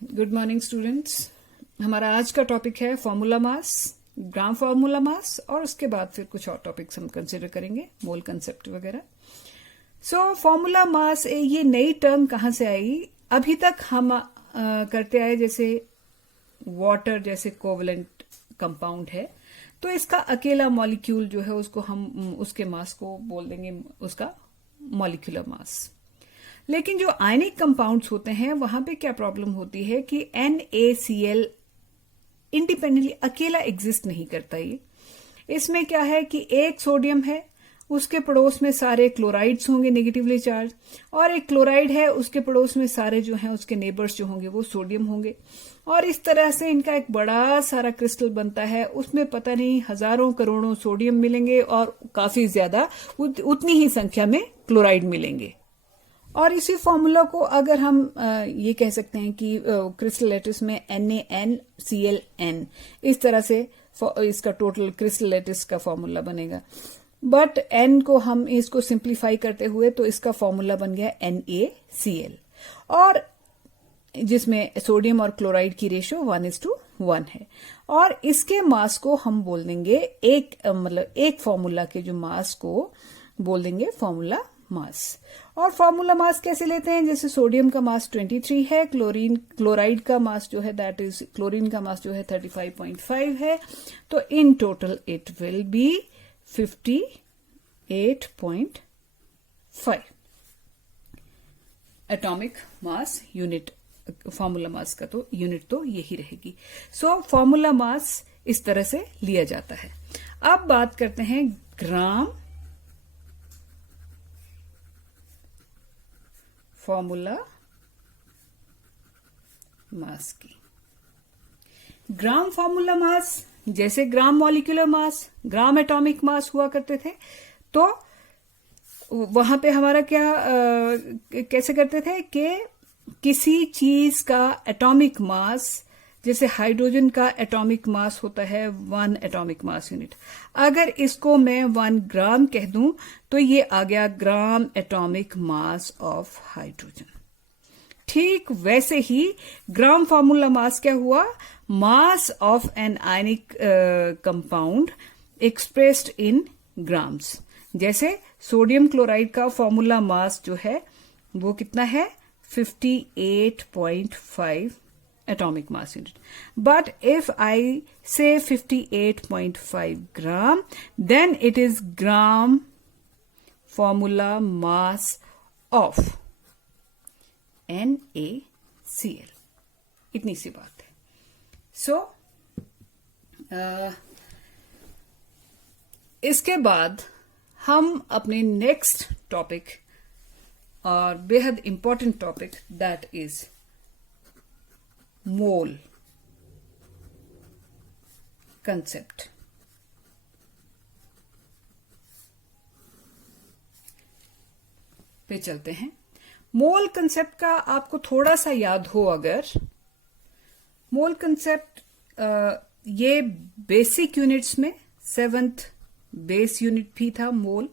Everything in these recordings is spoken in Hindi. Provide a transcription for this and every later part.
Good morning students. हमारा आज का टॉपिक है formula mass, gram formula mass, और उसके बाद फिर कुछ और टॉपिक्स हम कंसिडर करेंगे, मोल कंसेप्ट वगैरह। सो फॉर्मूला मास ये नई टर्म कहाँ से आई? अभी तक हम करते आए जैसे वाटर जैसे कोवलेंट कंपाउंड है तो इसका अकेला मॉलिक्यूल जो है उसको हम उसके मास को बोल देंगे उसका मॉलिक्यूलर मास। लेकिन जो आयनिक कंपाउंड्स होते हैं वहां पे क्या प्रॉब्लम होती है कि NaCl इंडिपेंडेंटली अकेला एग्जिस्ट नहीं करता। ये इसमें क्या है कि एक सोडियम है, उसके पड़ोस में सारे क्लोराइड्स होंगे नेगेटिवली चार्ज, और एक क्लोराइड है, उसके पड़ोस में सारे जो हैं उसके नेबर्स जो होंगे वो सोडियम होंगे, और इस तरह से इनका एक बड़ा सारा क्रिस्टल बनता है। उसमें पता नहीं हजारों करोड़ों सोडियम मिलेंगे और काफी ज्यादा उतनी ही संख्या में क्लोराइड मिलेंगे। और इसी फॉर्मूला को अगर हम ये कह सकते हैं कि क्रिस्टल लैटिस में NaNClN इस तरह से इसका टोटल क्रिस्टल लैटिस का फॉर्मूला बनेगा। बट N को हम इसको सिंप्लीफाई करते हुए तो इसका फॉर्मूला बन गया NaCl, और जिसमें सोडियम और क्लोराइड की रेशियो 1:1 है। और इसके मास को हम बोल देंगे एक फॉर्मूला के जो मास को बोल देंगे फॉर्मूला मास। और फॉर्मूला मास कैसे लेते हैं? जैसे सोडियम का मास 23 है, क्लोराइड का मास जो है दैट इज क्लोरीन का मास जो है 35.5 है, तो in total it will B 58.5 atomic mass unit. Formula mass का तो यूनिट तो यही रहेगी। सो फॉर्मूला मास इस तरह से लिया जाता है। अब बात करते हैं ग्राम फॉर्मूला मास की। ग्राम फॉर्मूला मास जैसे ग्राम मॉलिक्यूलर मास, ग्राम एटॉमिक मास हुआ करते थे, तो वहां पे हमारा क्या कैसे करते थे कि किसी चीज का एटॉमिक मास, जैसे हाइड्रोजन का एटॉमिक मास होता है 1 एटॉमिक मास यूनिट, अगर इसको मैं 1 ग्राम कह दूं तो ये आ गया ग्राम एटॉमिक मास ऑफ हाइड्रोजन। ठीक वैसे ही ग्राम फॉर्मूला मास क्या हुआ? मास of an ionic compound expressed in grams. जैसे सोडियम क्लोराइड का फॉर्मूला मास जो है वो कितना है? 58.5 atomic mass unit. But if I say 58.5 gram, then it is gram formula mass of NaCl. इतनी सी बात है। So, इसके बाद हम अपने नेक्स्ट टॉपिक और बेहद important topic that is mole concept पे चलते हैं। मोल कंसेप्ट का आपको थोड़ा सा याद हो अगर, मोल कंसेप्ट ये बेसिक यूनिट्स में 7th बेस यूनिट भी था मोल।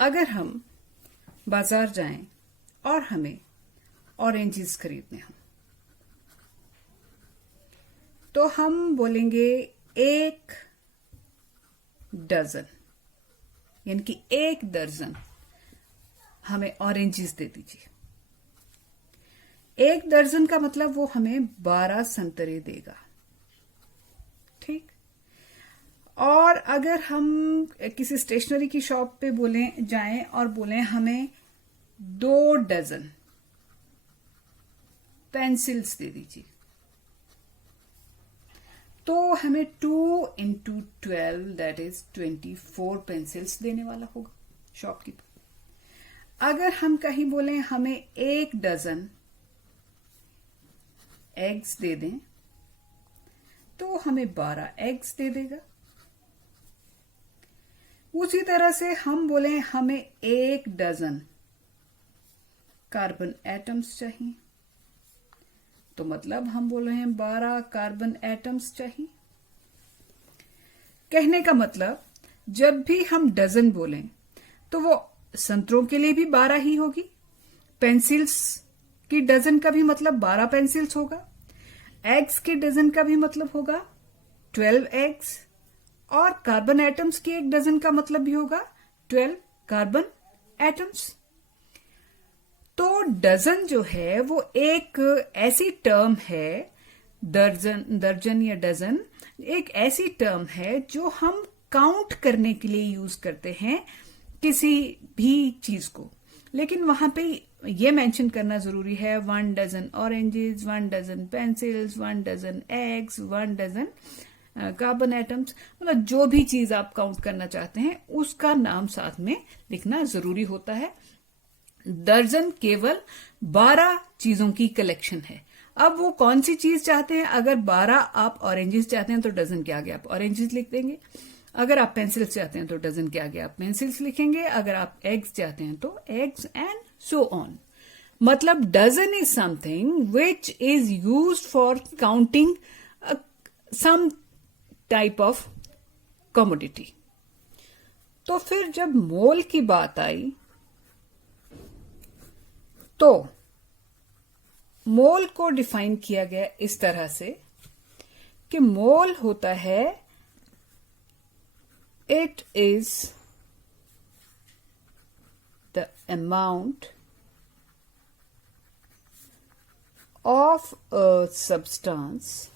अगर हम बाजार जाएं और हमें ऑरेंजेस खरीदने हों तो हम बोलेंगे 1 डजन, यानी कि 1 दर्जन हमें ऑरेंजेस दे दीजिए। 1 दर्जन का मतलब वो हमें 12 संतरे देगा। ठीक। और अगर हम किसी स्टेशनरी की शॉप पे जाएं और बोलें हमें 2 डजन पेंसिल्स दे दीजिए, तो हमें 2 into 12 दैट इज 24 पेंसिल्स देने वाला होगा शॉपकीपर। अगर हम कहीं बोलें हमें 1 डजन एग्स दे दें तो हमें 12 एग्स दे देगा। उसी तरह से हम बोले हमें 1 डजन कार्बन एटम्स चाहिए, तो मतलब हम बोल रहे हैं 12 कार्बन एटम्स चाहिए। कहने का मतलब जब भी हम डजन बोलें तो वो संतरों के लिए भी 12 ही होगी। पेंसिल्स की डजन का भी मतलब 12 पेंसिल्स होगा। एग्स के डजन का भी मतलब होगा 12 एग्स। और कार्बन एटम्स की एक डजन का मतलब भी होगा 12 कार्बन एटम्स। तो डजन जो है वो एक ऐसी टर्म है, दर्जन या डजन एक ऐसी टर्म है जो हम काउंट करने के लिए यूज करते हैं किसी भी चीज को। लेकिन वहां पे ये मेंशन करना जरूरी है 1 dozen oranges, 1 dozen pencils, 1 dozen eggs, 1 dozen carbon atoms. मतलब जो भी चीज आप काउंट करना चाहते हैं उसका नाम साथ में लिखना जरूरी होता है। दर्जन केवल 12 चीजों की कलेक्शन है। अब वो कौन सी चीज चाहते हैं, अगर 12 आप ऑरेंजेस चाहते हैं तो डजन के आगे आप ऑरेंजेस लिख देंगे। अगर आप पेंसिल्स चाहते हैं तो डजन के आगे आप पेंसिल्स लिखेंगे। अगर आप एग्स चाहते हैं तो एग्स एंड सो ऑन। मतलब dozen is something which is used for counting some type of commodity. तो फिर जब मोल की बात आई तो मोल को डिफाइन किया गया इस तरह से कि मोल होता है it is the amount of a substance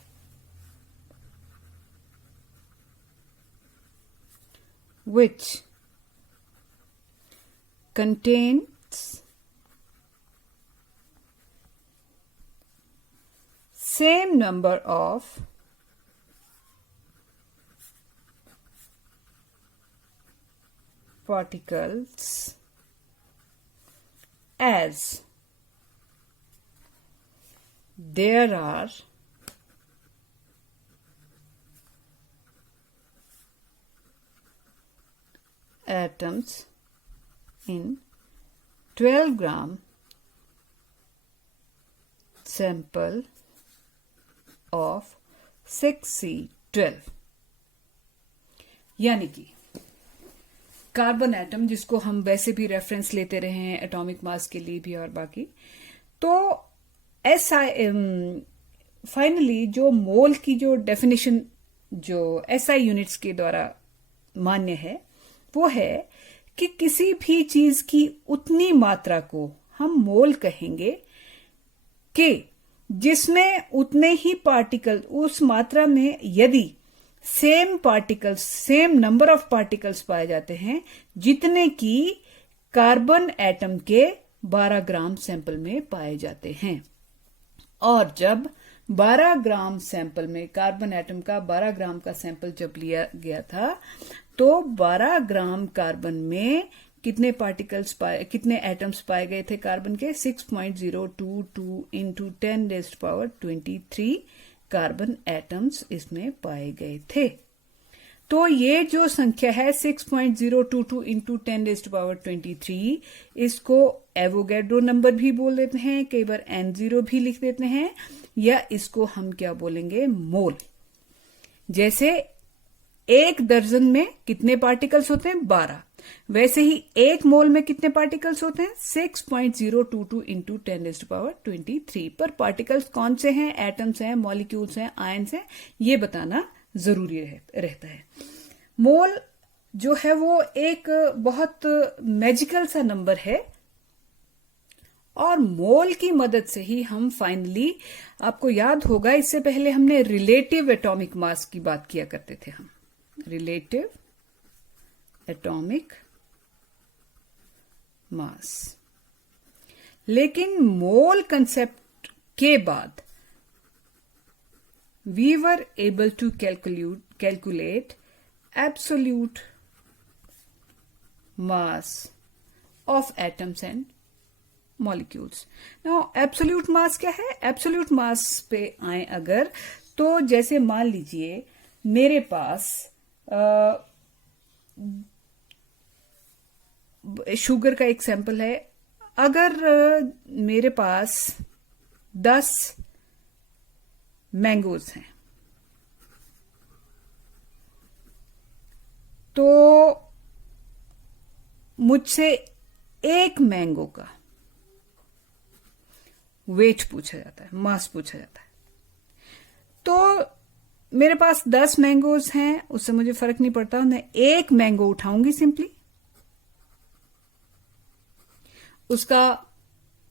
which contains same number of particles as there are atoms in 12 gram sample of 6C12। यानी कि कार्बन एटम, जिसको हम वैसे भी रेफरेंस लेते रहे हैं एटॉमिक मास के लिए भी और बाकी, तो फाइनली जो मोल की जो डेफिनेशन जो SI यूनिट्स के द्वारा मान्य है वो है कि किसी भी चीज की उतनी मात्रा को हम मोल कहेंगे कि जिसमें उतने ही पार्टिकल, उस मात्रा में यदि same particles, same number of particles पाए जाते हैं जितने की कार्बन एटम के 12 ग्राम सैंपल में पाए जाते हैं। और जब 12 ग्राम सैंपल में कार्बन एटम का 12 ग्राम का सैंपल जब लिया गया था तो 12 ग्राम कार्बन में कितने पार्टिकल्स पाए, कितने एटम्स पाए गए थे कार्बन के? 6.022 इंटू 10⁻23 कार्बन एटम्स इसमें पाए गए थे। तो ये जो संख्या है 6.022 इंटू 10⁻23, इसको एवोगैड्रो नंबर भी बोल देते हैं, कई बार N0 भी लिख देते हैं, या इसको हम क्या बोलेंगे? मोल। जैसे एक दर्जन में कितने पार्टिकल्स होते हैं? 12। वैसे ही एक मोल में कितने पार्टिकल्स होते हैं? 6.022 इंटू 10⁻23। पर पार्टिकल्स कौन से हैं? एटम्स हैं, मॉलिक्यूल्स हैं, आयंस हैं, ये बताना जरूरी रहता है। मोल जो है वो एक बहुत मैजिकल सा नंबर है और मोल की मदद से ही हम फाइनली, आपको याद होगा इससे पहले हमने रिलेटिव एटॉमिक मास की बात किया करते थे, हम रिलेटिव एटॉमिक मास। लेकिन मोल कंसेप्ट के बाद we were able to calculate absolute mass of atoms and molecules. Now absolute mass क्या है? absolute mass पे आए अगर, तो जैसे मान लीजिए मेरे पास शुगर का एक सैंपल है। अगर मेरे पास 10 मैंगोज हैं तो मुझसे एक मैंगो का वेट पूछा जाता है, मास पूछा जाता है। तो मेरे पास 10 मैंगोज हैं, उससे मुझे फर्क नहीं पड़ता, मैं एक मैंगो उठाऊंगी सिंपली, उसका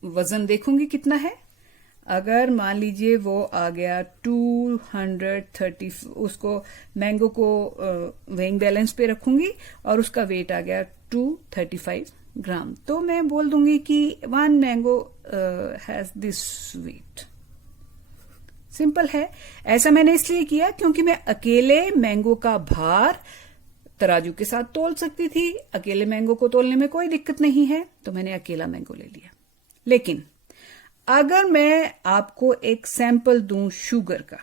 वजन देखूंगी कितना है। अगर मान लीजिए वो आ गया 230, उसको मैंगो को वेइंग बैलेंस पे रखूंगी और उसका वेट आ गया 235 ग्राम, तो मैं बोल दूंगी कि 1 mango has this weight. Simple है। ऐसा मैंने इसलिए किया क्योंकि मैं अकेले मैंगो का भार तराजू के साथ तोल सकती थी, अकेले मैंगो को तोलने में कोई दिक्कत नहीं है, तो मैंने अकेला मैंगो ले लिया। लेकिन अगर मैं आपको एक सैंपल दूं शुगर का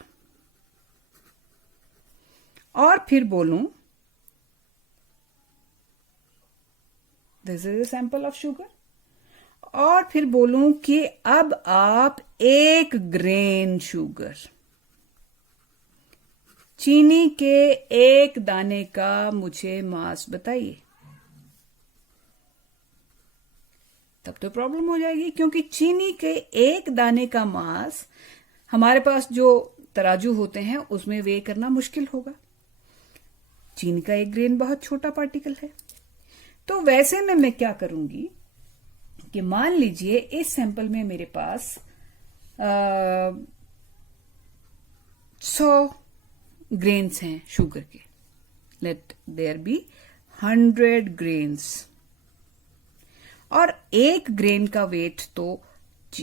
और फिर बोलूं this is a sample of sugar, और फिर बोलूं कि अब आप 1 ग्रेन शुगर, चीनी के 1 दाने का मुझे मास बताइए, तब तो प्रॉब्लम हो जाएगी, क्योंकि चीनी के 1 दाने का मास हमारे पास जो तराजू होते हैं उसमें वे करना मुश्किल होगा। चीनी का 1 ग्रेन बहुत छोटा पार्टिकल है। तो वैसे में मैं क्या करूंगी कि मान लीजिए इस सैंपल में मेरे पास 100 ग्रेन्स हैं शुगर के, लेट देयर बी 100 ग्रेन्स, और 1 ग्रेन का वेट तो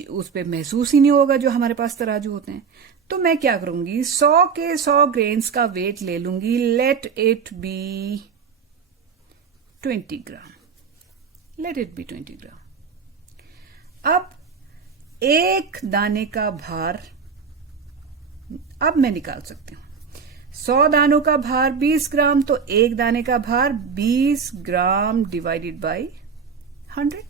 उस पे महसूस ही नहीं होगा जो हमारे पास तराजू होते हैं। तो मैं क्या करूंगी, 100 के 100 ग्रेन्स का वेट ले लूंगी, let it be 20 gram, let it be 20 ग्राम। अब 1 दाने का भार अब मैं निकाल सकती हूं। 100 दानों का भार 20 ग्राम, तो 1 दाने का भार 20 ग्राम डिवाइडेड बाय 100,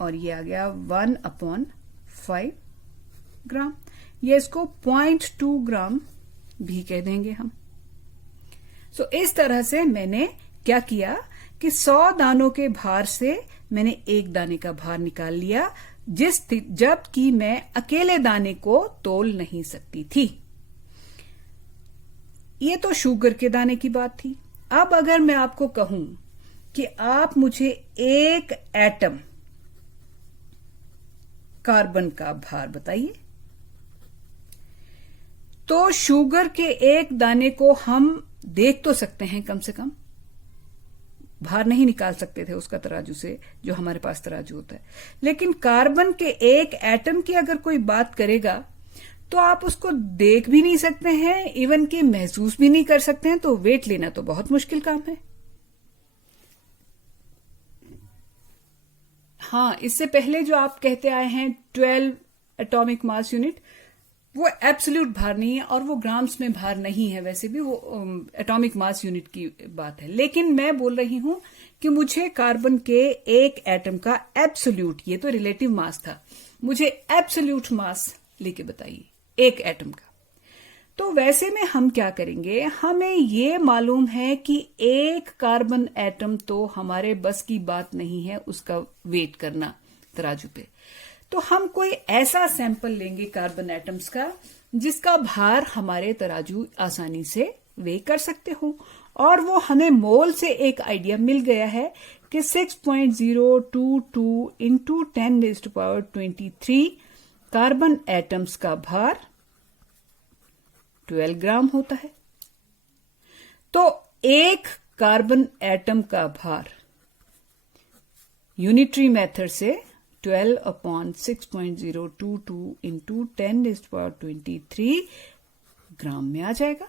और ये आ गया 1/5 ग्राम, ये इसको 0.2 ग्राम भी कह देंगे हम। सो इस तरह से मैंने क्या किया कि 100 दानों के भार से मैंने 1 दाने का भार निकाल लिया, जबकि मैं अकेले दाने को तोल नहीं सकती थी। ये तो शुगर के दाने की बात थी। अब अगर मैं आपको कहूं कि आप मुझे 1 एटम कार्बन का भार बताइए, तो शुगर के 1 दाने को हम देख तो सकते हैं, कम से कम भार नहीं निकाल सकते थे उसका तराजू से, जो हमारे पास तराजू होता है। लेकिन कार्बन के 1 एटम की अगर कोई बात करेगा तो आप उसको देख भी नहीं सकते हैं, इवन कि महसूस भी नहीं कर सकते हैं, तो वेट लेना तो बहुत मुश्किल काम है। हाँ, इससे पहले जो आप कहते आए हैं 12 एटॉमिक मास यूनिट, वो एब्सोल्यूट भार नहीं है और वो ग्राम्स में भार नहीं है, वैसे भी वो एटॉमिक मास यूनिट की बात है। लेकिन मैं बोल रही हूं कि मुझे कार्बन के 1 एटम का एब्सोल्यूट, ये तो रिलेटिव मास था, मुझे एब्सोल्यूट मास लेके बताइए 1 एटम का। तो वैसे में हम क्या करेंगे, हमें ये मालूम है कि 1 कार्बन एटम तो हमारे बस की बात नहीं है उसका वेट करना तराजू पे। तो हम कोई ऐसा सैंपल लेंगे कार्बन एटम्स का जिसका भार हमारे तराजू आसानी से वे कर सकते हो, और वो हमें मोल से एक आइडिया मिल गया है कि 6.022 इंटू 10⁻23 कार्बन एटम्स का भार 12 ग्राम होता है। तो 1 कार्बन एटम का भार यूनिटरी मेथड से 12/6.022 इंटू 10⁻23 ग्राम में आ जाएगा,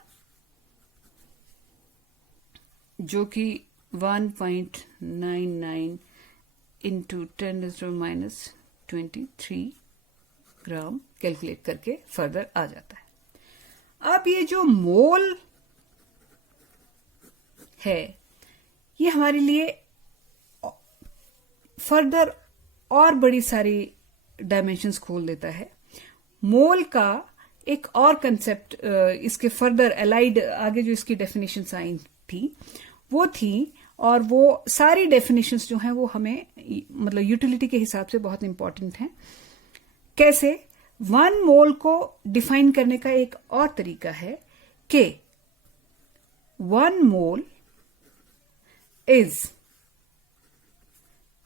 जो कि 1.99 इंटू 10⁻23 ग्राम कैलकुलेट करके फर्दर आ जाता है। अब ये जो मोल है, ये हमारे लिए फर्दर और बड़ी सारी डायमेंशंस खोल देता है। मोल का एक और कंसेप्ट, इसके फर्दर एलाइड आगे जो इसकी डेफिनेशंस आई थी वो थी, और वो सारी डेफिनेशंस जो हैं वो हमें मतलब यूटिलिटी के हिसाब से बहुत इंपॉर्टेंट हैं। कैसे? 1 मोल को डिफाइन करने का एक और तरीका है कि 1 mole is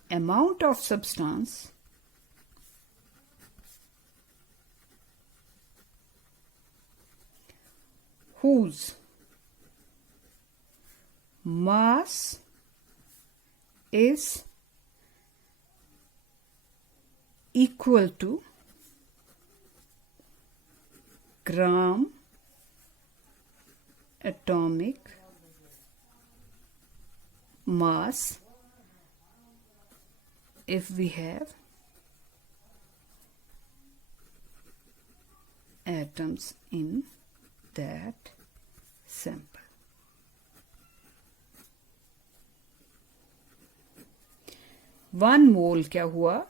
amount of substance whose mass is equal to gram atomic mass if we have atoms in that sample. One mole क्या हुआ?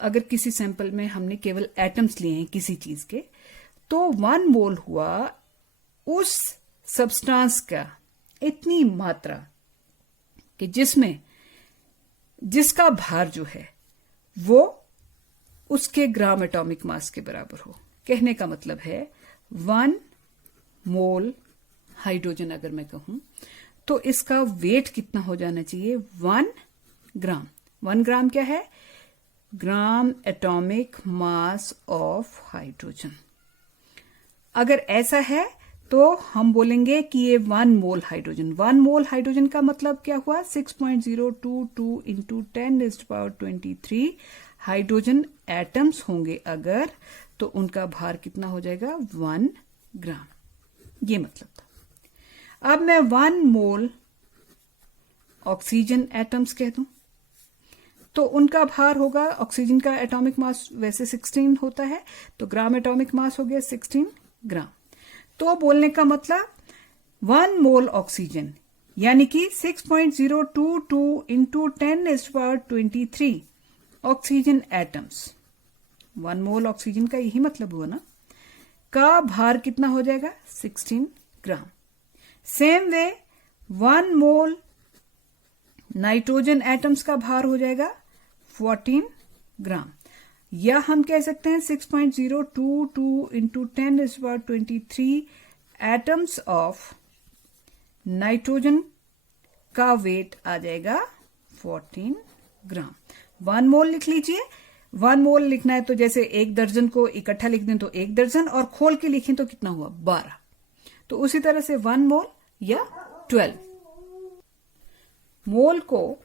अगर किसी सैंपल में हमने केवल एटम्स लिए हैं किसी चीज के, तो 1 मोल हुआ उस सब्सटेंस का इतनी मात्रा कि जिसका भार जो है वो उसके ग्राम एटॉमिक मास के बराबर हो। कहने का मतलब है 1 मोल हाइड्रोजन अगर मैं कहूं तो इसका वेट कितना हो जाना चाहिए? 1 ग्राम। 1 ग्राम क्या है? ग्राम एटॉमिक मास ऑफ हाइड्रोजन। अगर ऐसा है तो हम बोलेंगे कि ये 1 मोल हाइड्रोजन। 1 मोल हाइड्रोजन का मतलब क्या हुआ? 6.022 इंटू 10⁻23 हाइड्रोजन एटम्स होंगे अगर, तो उनका भार कितना हो जाएगा? 1 ग्राम। ये मतलब था। अब मैं 1 मोल ऑक्सीजन एटम्स कह दूं तो उनका भार होगा, ऑक्सीजन का एटॉमिक मास वैसे 16 होता है, तो ग्राम एटॉमिक मास हो गया 16 ग्राम। तो बोलने का मतलब 1 मोल ऑक्सीजन यानी कि 6.022 इंटू 10⁻23 ऑक्सीजन एटम्स, 1 मोल ऑक्सीजन का यही मतलब हुआ ना, का भार कितना हो जाएगा? 16 gram. Same way 1 mole nitrogen atoms का भार हो जाएगा 14 ग्राम, या हम कह सकते हैं 6.022 इंटू 10⁻23 एटम्स ऑफ नाइट्रोजन का वेट आ जाएगा 14 ग्राम। 1 मोल लिख लीजिए। 1 मोल लिखना है तो जैसे 1 दर्जन को इकट्ठा लिख दें तो 1 दर्जन, और खोल के लिखें तो कितना हुआ? 12। तो उसी तरह से 1 मोल या 12 मोल को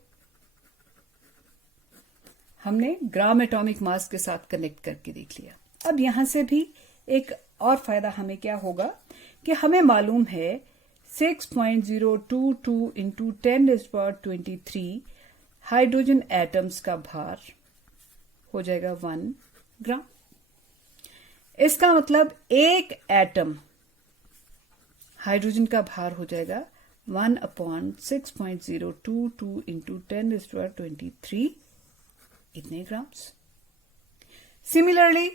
हमने ग्राम एटॉमिक मास के साथ कनेक्ट करके देख लिया। अब यहां से भी एक और फायदा हमें क्या होगा कि हमें मालूम है 6.022 इंटू 10⁻23 हाइड्रोजन एटम्स का भार हो जाएगा 1 ग्राम। इसका मतलब एक एटम हाइड्रोजन का भार हो जाएगा 1/6.022 इंटू 10⁻23 इतने grams. Similarly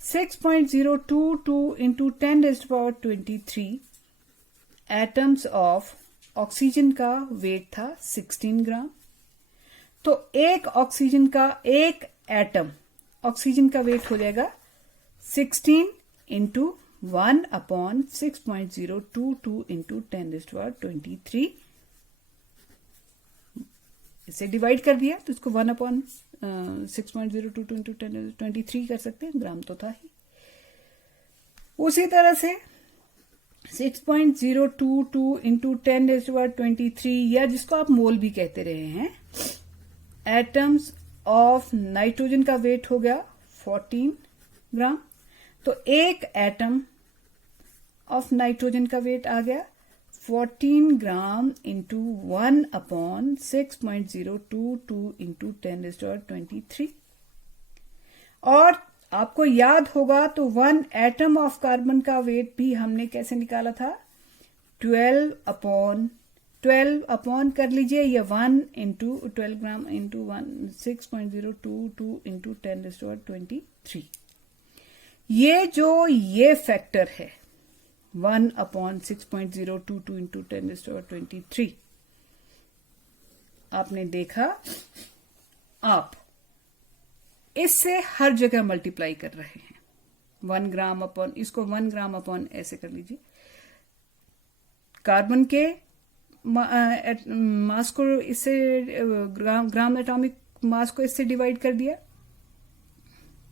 6.022 into 10⁻23 atoms of oxygen का वेट था 16 ग्राम। तो एक ऑक्सीजन का एक एटम ऑक्सीजन का वेट हो जाएगा 16 इंटू 1/6.022 इंटू 10⁻23। इसे डिवाइड कर दिया तो इसको 1/6.022 इंटू 10⁻23 कर सकते हैं, ग्राम तो था ही। उसी तरह से 6.022 इंटू 10⁻23 या जिसको आप मोल भी कहते रहे हैं, एटम्स ऑफ नाइट्रोजन का वेट हो गया 14 ग्राम। तो एक एटम ऑफ नाइट्रोजन का वेट आ गया 14 ग्राम इंटू 1/6.022 इंटू 10⁻23। और आपको याद होगा तो 1 एटम ऑफ कार्बन का वेट भी हमने कैसे निकाला था? 12 अपॉन कर लीजिए, या 1 इंटू 12 ग्राम इंटू 6.022 इंटू 10⁻23। ये फैक्टर है 1/6.022 इंटू 10⁻23, आपने देखा, आप इससे हर जगह मल्टीप्लाई कर रहे हैं। 1 ग्राम अपॉन, इसको 1 ग्राम अपॉन ऐसे कर लीजिए। कार्बन के मास को इससे ग्राम एटॉमिक मास को इससे डिवाइड कर दिया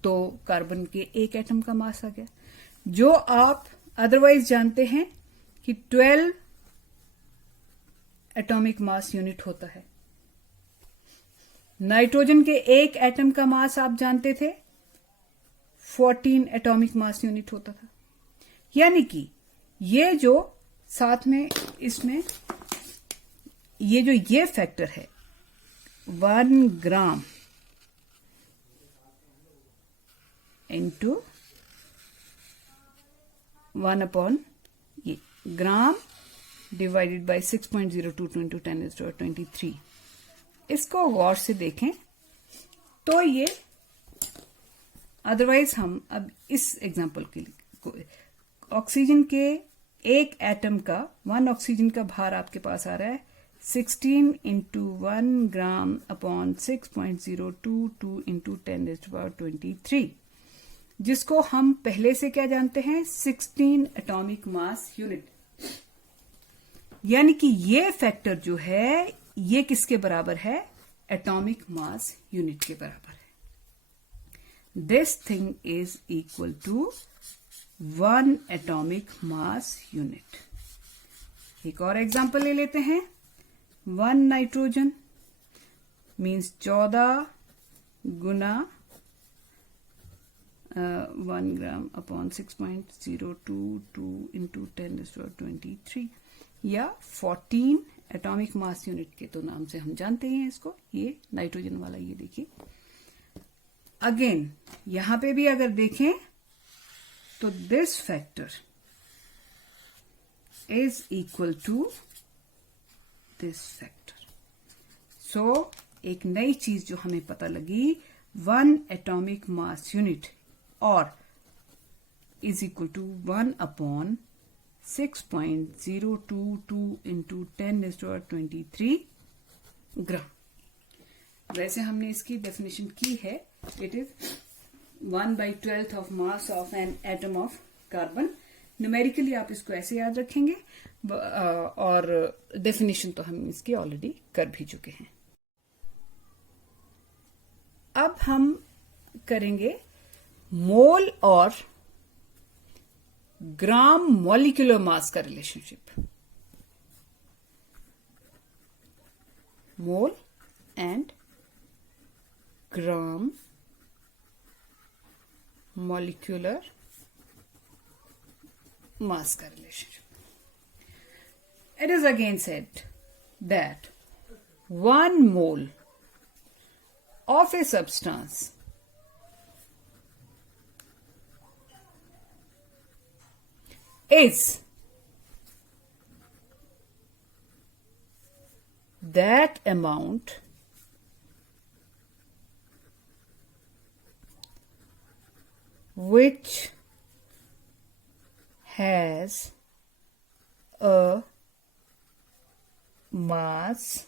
तो कार्बन के एक एटम का मास आ गया, जो आप अदरवाइज जानते हैं कि 12 एटॉमिक मास यूनिट होता है। नाइट्रोजन के एक एटम का मास आप जानते थे 14 एटॉमिक मास यूनिट होता था। यानी कि ये जो साथ में इसमें ये जो ये फैक्टर है 1 ग्राम इंटू 1 अपॉन ये ग्राम डिवाइडेड बाय 6.02 इंटू 10⁻23, इसको गौर से देखें तो ये, अदरवाइज हम अब इस एग्जांपल के लिए ऑक्सीजन के एक एटम का 1 ऑक्सीजन का भार आपके पास आ रहा है 16 इंटू 1 ग्राम अपॉन 6.022 इंटू 10⁻23, जिसको हम पहले से क्या जानते हैं 16 एटॉमिक मास यूनिट। यानी कि ये फैक्टर जो है ये किसके बराबर है, एटॉमिक मास यूनिट के बराबर है। This thing is equal to 1 atomic mass unit. एक और एग्जांपल ले लेते हैं। 1 नाइट्रोजन मीन्स 14 गुना 1 ग्राम अपॉन 6.022 इंटू 10⁻23 या 14 एटॉमिक मास यूनिट के तो नाम से हम जानते हैं इसको। ये नाइट्रोजन वाला, ये देखिए अगेन यहां पे भी अगर देखें तो this factor is equal to this factor. So एक नई चीज जो हमें पता लगी, 1 एटॉमिक मास यूनिट और is equal to 1 upon 6.022 into 10⁻23 gram. वैसे हमने इसकी डेफिनेशन की है, it is 1/12 of mass of an atom of carbon. Numerically आप इसको ऐसे याद रखेंगे और डेफिनेशन तो हम इसकी ऑलरेडी कर भी चुके हैं। अब हम करेंगे मोल और ग्राम मॉलिक्यूलर मास का relationship. Mole and gram molecular mass का relationship. It is again said that 1 mole of a substance is that amount which has a mass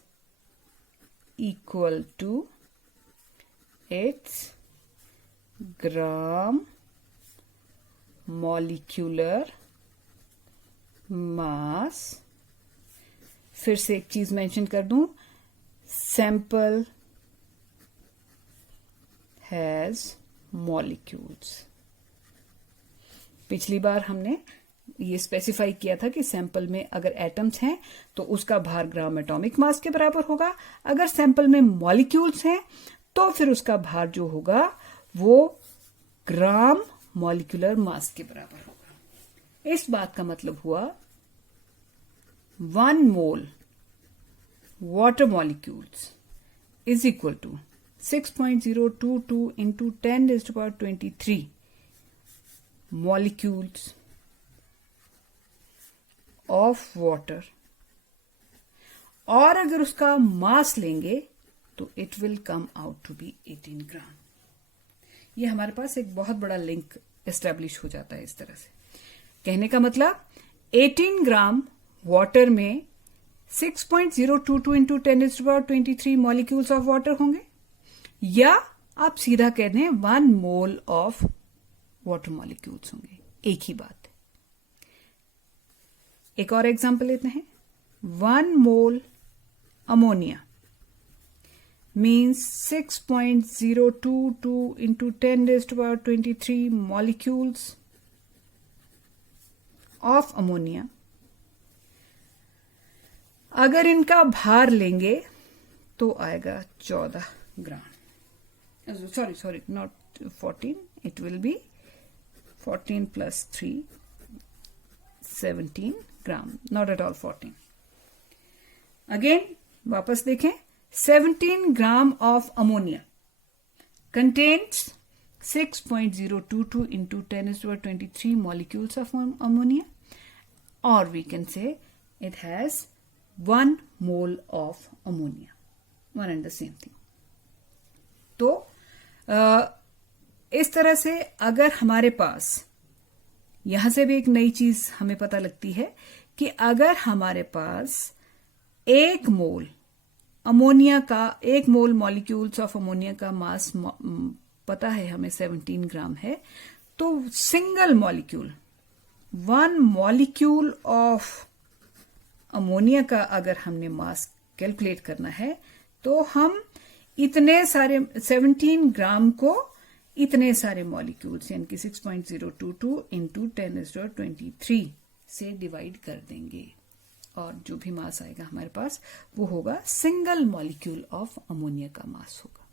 equal to its gram molecular mass। फिर से एक चीज मेंशन कर दूं, सैंपल हैज मॉलिक्यूल्स। पिछली बार हमने ये स्पेसिफाई किया था कि सैंपल में अगर एटम्स हैं तो उसका भार ग्राम एटॉमिक मास के बराबर होगा, अगर सैंपल में मॉलिक्यूल्स हैं तो फिर उसका भार जो होगा वो ग्राम मॉलिक्यूलर मास के बराबर होगा। इस बात का मतलब हुआ 1 mole water molecules is equal to 6.022 into 10⁻23 molecules of water, और अगर उसका मास लेंगे तो it will come out to be 18 gram. ये हमारे पास एक बहुत बड़ा लिंक एस्टेब्लिश हो जाता है। इस तरह से कहने का मतलब 18 ग्राम वाटर में 6.022 इंटू 10⁻23 मॉलिक्यूल्स ऑफ वाटर होंगे, या आप सीधा कह दें 1 मोल ऑफ वाटर मॉलिक्यूल्स होंगे, एक ही बात है। एक और एग्जांपल लेते हैं। 1 मोल ammonia means 6.022 into 10⁻23 molecules of ammonia। अगर इनका भार लेंगे तो आएगा 14 gram. Sorry not 14, it will be 14 plus 3 17 gram, not at all 14। Again वापस देखें, 17 gram of ammonia contains 6.022 into 10⁻23 molecules of ammonia, or we can say it has 1 mole of ammonia, one and the same thing। तो इस तरह से अगर हमारे पास, यहां से भी एक नई चीज हमें पता लगती है कि अगर हमारे पास 1 मोल अमोनिया का, 1 मोल मॉलिक्यूल्स ऑफ अमोनिया का मास पता है हमें 17 ग्राम है, तो single molecule 1 molecule of ammonia का अगर हमने मास कैलकुलेट करना है तो हम इतने सारे 17 ग्राम को इतने सारे मॉलिक्यूल्स यानी कि 6.022 इंटू 10⁻23 से डिवाइड कर देंगे, और जो भी मास आएगा हमारे पास वो होगा सिंगल मॉलिक्यूल ऑफ अमोनिया का मास होगा।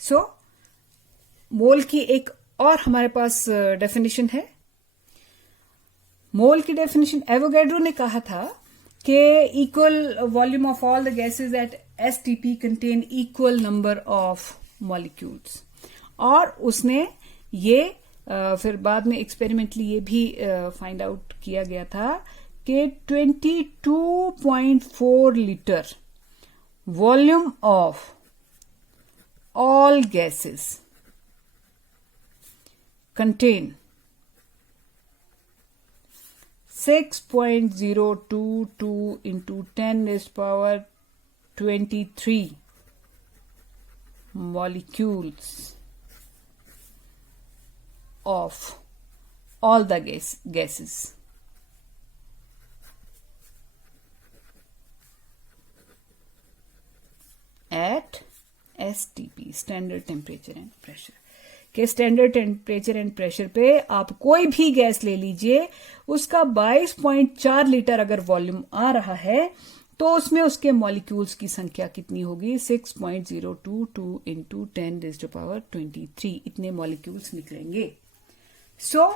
सो मोल की एक और हमारे पास डेफिनेशन है। मोल की डेफिनेशन एवोगैड्रो ने कहा था कि equal volume of all the gases at STP contain equal number of molecules, और उसने ये फिर बाद में एक्सपेरिमेंटली ये भी फाइंड आउट किया गया था कि 22.4 litre volume of all gases contain 6.022 into 10⁻23 molecules of all the gases। At STP, standard temperature and pressure. के स्टैंडर्ड टेम्परेचर एंड प्रेशर पे आप कोई भी गैस ले लीजिए, उसका 22.4 लीटर अगर वॉल्यूम आ रहा है तो उसमें उसके मॉलिक्यूल्स की संख्या कितनी होगी? 6.022 इंटू 10⁻23 इतने मॉलिक्यूल्स निकलेंगे। So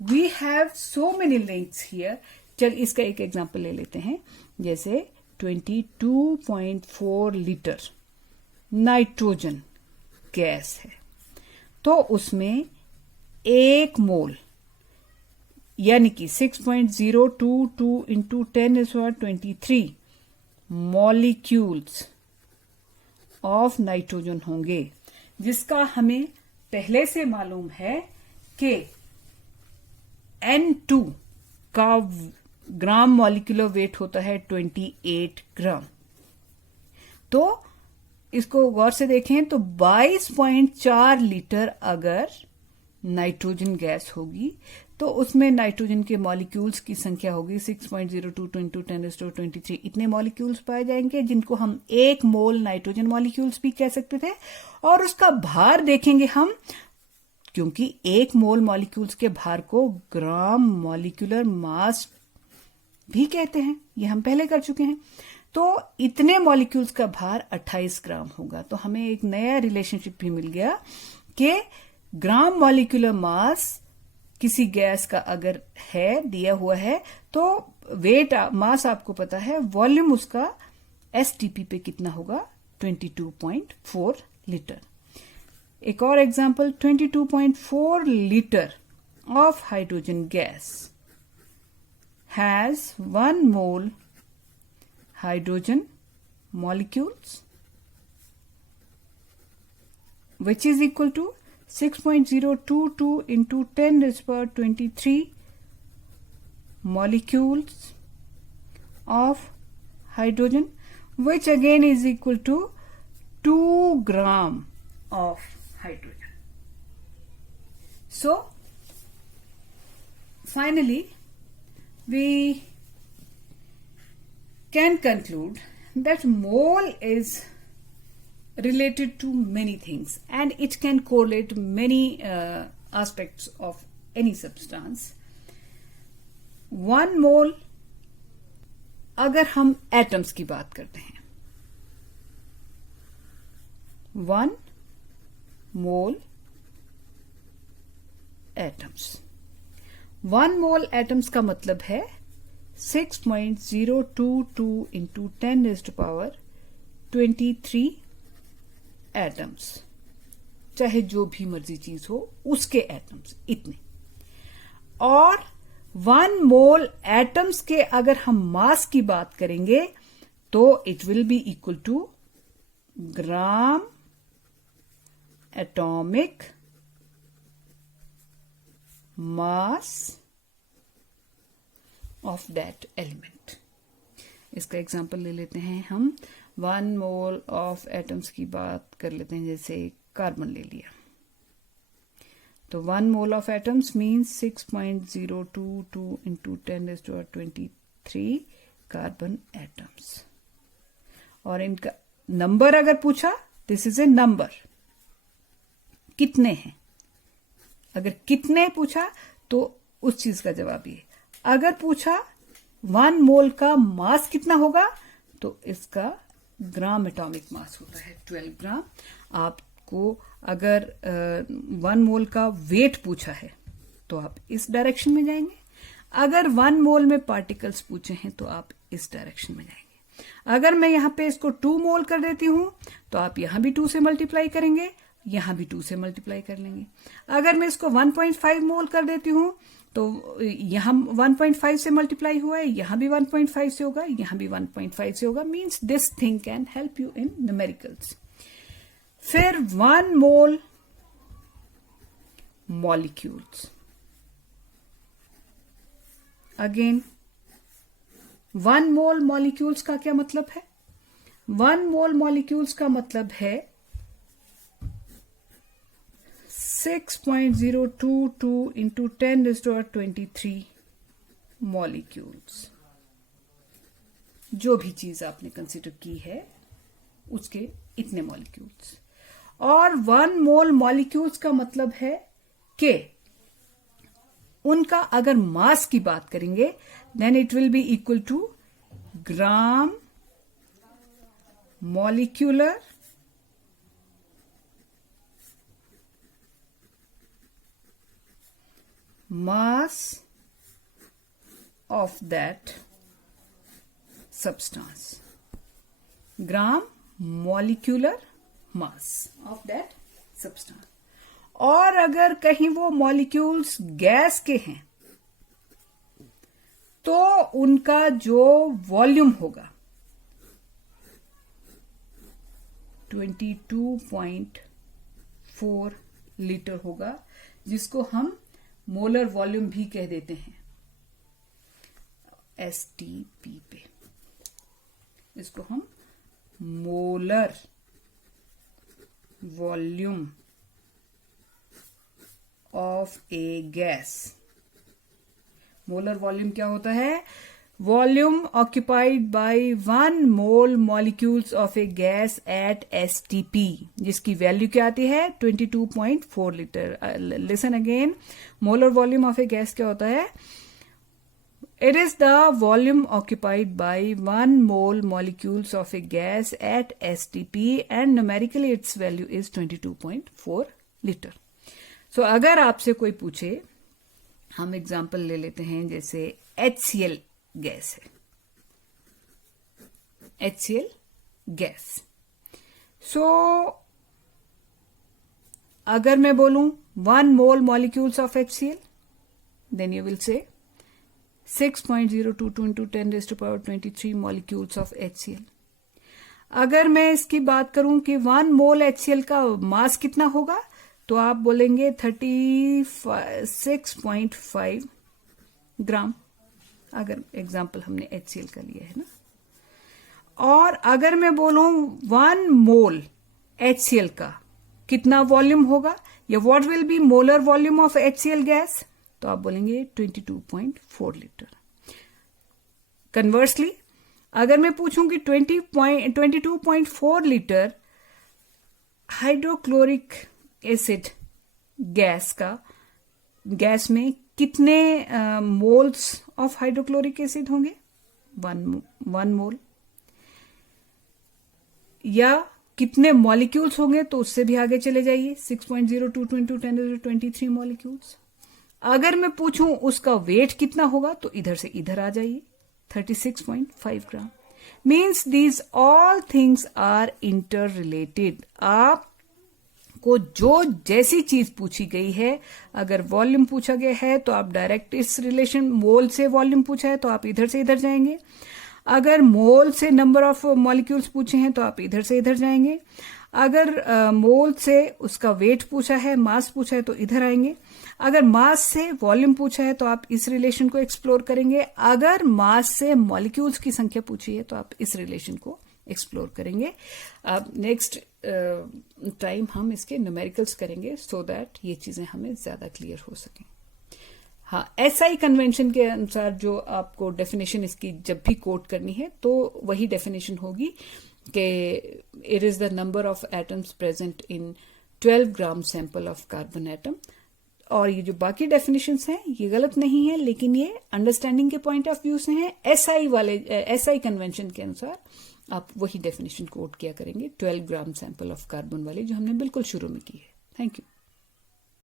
we have so many links here. चल इसका एक एग्जांपल ले लेते हैं, जैसे 22.4 लीटर नाइट्रोजन गैस है, तो उसमें 1 मोल यानी कि 6.022 इंटू 10⁻23 मॉलिक्यूल्स ऑफ नाइट्रोजन होंगे, जिसका हमें पहले से मालूम है कि N2 का ग्राम मॉलिक्यूलर वेट होता है 28 ग्राम। तो इसको गौर से देखें तो 22.4 लीटर अगर नाइट्रोजन गैस होगी तो उसमें नाइट्रोजन के मॉलिक्यूल्स की संख्या होगी 6.022 इंटू 10⁻23 इतने मॉलिक्यूल्स पाए जाएंगे, जिनको हम 1 मोल नाइट्रोजन मॉलिक्यूल्स भी कह सकते थे। और उसका भार देखेंगे हम, क्योंकि 1 मोल मॉलिक्यूल्स के भार को ग्राम मॉलिक्यूलर मास भी कहते हैं, ये हम पहले कर चुके हैं। तो इतने मॉलिक्यूल्स का भार 28 ग्राम होगा। तो हमें एक नया रिलेशनशिप भी मिल गया कि ग्राम मॉलिक्यूलर मास किसी गैस का अगर है, दिया हुआ है, तो वेट मास आपको पता है, वॉल्यूम उसका एसटीपी पे कितना होगा? 22.4 लीटर। एक और example, 22.4 litre of hydrogen gas has 1 mole hydrogen molecules, which is equal to 6.022 into 10⁻23 molecules of hydrogen, which again is equal to 2 gram of hydrogen. So finally we can conclude that mole is related to many things and it can correlate many aspects of any substance. 1 mole अगर हम एटम्स की बात करते हैं, 1 मोल एटम्स, 1 मोल एटम्स का मतलब है 6.022 into 10 raised to power 23 atoms, चाहे जो भी मर्जी चीज हो उसके एटम्स इतने। और 1 मोल एटम्स के अगर हम मास की बात करेंगे तो it will be equal to gram atomic mass of that element. इसका एग्जांपल ले लेते हैं हम। 1 मोल ऑफ एटम्स की बात कर लेते हैं, जैसे कार्बन ले लिया तो 1 mole of atoms means 6.022 into 10 raised to 23 carbon atoms. और इनका नंबर अगर पूछा, दिस इज ए नंबर, कितने हैं, अगर कितने पूछा तो उस चीज का जवाब ये। अगर पूछा 1 मोल का मास कितना होगा तो इसका ग्राम एटॉमिक मास होता है 12 ग्राम। आपको अगर 1 मोल का वेट पूछा है तो आप इस डायरेक्शन में जाएंगे, अगर 1 मोल में पार्टिकल्स पूछे हैं तो आप इस डायरेक्शन में जाएंगे। अगर मैं यहां पे इसको 2 मोल कर देती हूं तो आप यहां भी 2 से मल्टीप्लाई करेंगे, यहां भी 2 से मल्टीप्लाई कर लेंगे। अगर मैं इसको 1.5 मोल कर देती हूं तो यहां 1.5 से मल्टीप्लाई हुआ है, यहां भी 1.5 से होगा, यहां भी 1.5 से होगा। Means this thing can help you in numericals. फिर 1 mole molecules, again 1 mole molecules का क्या मतलब है? 1 मोल मॉलिक्यूल्स का मतलब है 6.022 into 10 raised to 23 मॉलिक्यूल्स। जो भी चीज आपने कंसिडर की है उसके इतने मॉलिक्यूल्स। और 1 मोल मॉलिक्यूल्स का मतलब है कि उनका अगर मास की बात करेंगे then it will be equal to gram molecular mass of that substance, gram molecular mass of that substance। और अगर कहीं वो मॉलिक्यूल्स गैस के हैं तो उनका जो वॉल्यूम होगा 22.4 लीटर होगा, जिसको हम मोलर वॉल्यूम भी कह देते हैं STP पे। इसको हम molar volume of a gas. Molar volume क्या होता है? Volume occupied by 1 mole molecules of a gas at STP, जिसकी वैल्यू क्या आती है 22.4 litre. Listen again, molar volume of a gas क्या होता है? It is the volume occupied by 1 mole molecules of a gas at STP and numerically its value is 22.4 litre. So अगर आपसे कोई पूछे, हम एग्जाम्पल ले लेते हैं, जैसे HCl गैस है, HCl गैस। सो अगर मैं बोलूं 1 mole molecules of HCl, then you will say 6.022 into 10 raised to power 23 molecules of HCl। अगर मैं इसकी बात करूं कि 1 मोल HCl का मास कितना होगा तो आप बोलेंगे 36.5 ग्राम। अगर एग्जाम्पल हमने HCl का लिया है ना, और अगर मैं बोलूं 1 मोल HCl का कितना वॉल्यूम होगा, या what will be molar volume of HCl gas, तो आप बोलेंगे 22.4 लीटर। कन्वर्सली अगर मैं पूछूं कि 22.4 लीटर हाइड्रोक्लोरिक एसिड गैस में कितने मोल्स ऑफ हाइड्रोक्लोरिक एसिड होंगे, 1 मोल। या कितने मॉलिक्यूल्स होंगे, तो उससे भी आगे चले जाइए, 6.02 into 10⁻23 मॉलिक्यूल्स। अगर मैं पूछूं उसका वेट कितना होगा, तो इधर से इधर आ जाइए, 36.5 gram. Means these all things are interrelated. आपको जो जैसी चीज पूछी गई है, अगर वॉल्यूम पूछा गया है तो आप डायरेक्ट इस रिलेशन, मोल से वॉल्यूम पूछा है तो आप इधर से इधर जाएंगे। अगर मोल से नंबर ऑफ मॉलिक्यूल्स पूछे हैं तो आप इधर से इधर जाएंगे। अगर मोल से उसका वेट पूछा है, मास पूछा है, तो इधर आएंगे। अगर मास से वॉल्यूम पूछा है तो आप इस रिलेशन को एक्सप्लोर करेंगे। अगर मास से मॉलिक्यूल्स की संख्या पूछी है तो आप इस रिलेशन को एक्सप्लोर करेंगे। अब नेक्स्ट टाइम हम इसके न्यूमेरिकल्स करेंगे, सो दैट ये चीजें हमें ज्यादा क्लियर हो सकें। हाँ, SI कन्वेंशन के अनुसार जो आपको डेफिनेशन इसकी जब भी कोट करनी है, तो वही डेफिनेशन होगी कि it is the number of atoms present in 12 gram sample of carbon atom. और ये जो बाकी डेफिनेशंस हैं ये गलत नहीं है, लेकिन ये अंडरस्टैंडिंग के पॉइंट ऑफ व्यू से हैं। SI कन्वेंशन के अनुसार आप वही डेफिनेशन कोट किया करेंगे, 12 ग्राम सैंपल ऑफ कार्बन वाली, जो हमने बिल्कुल शुरू में की है। Thank you.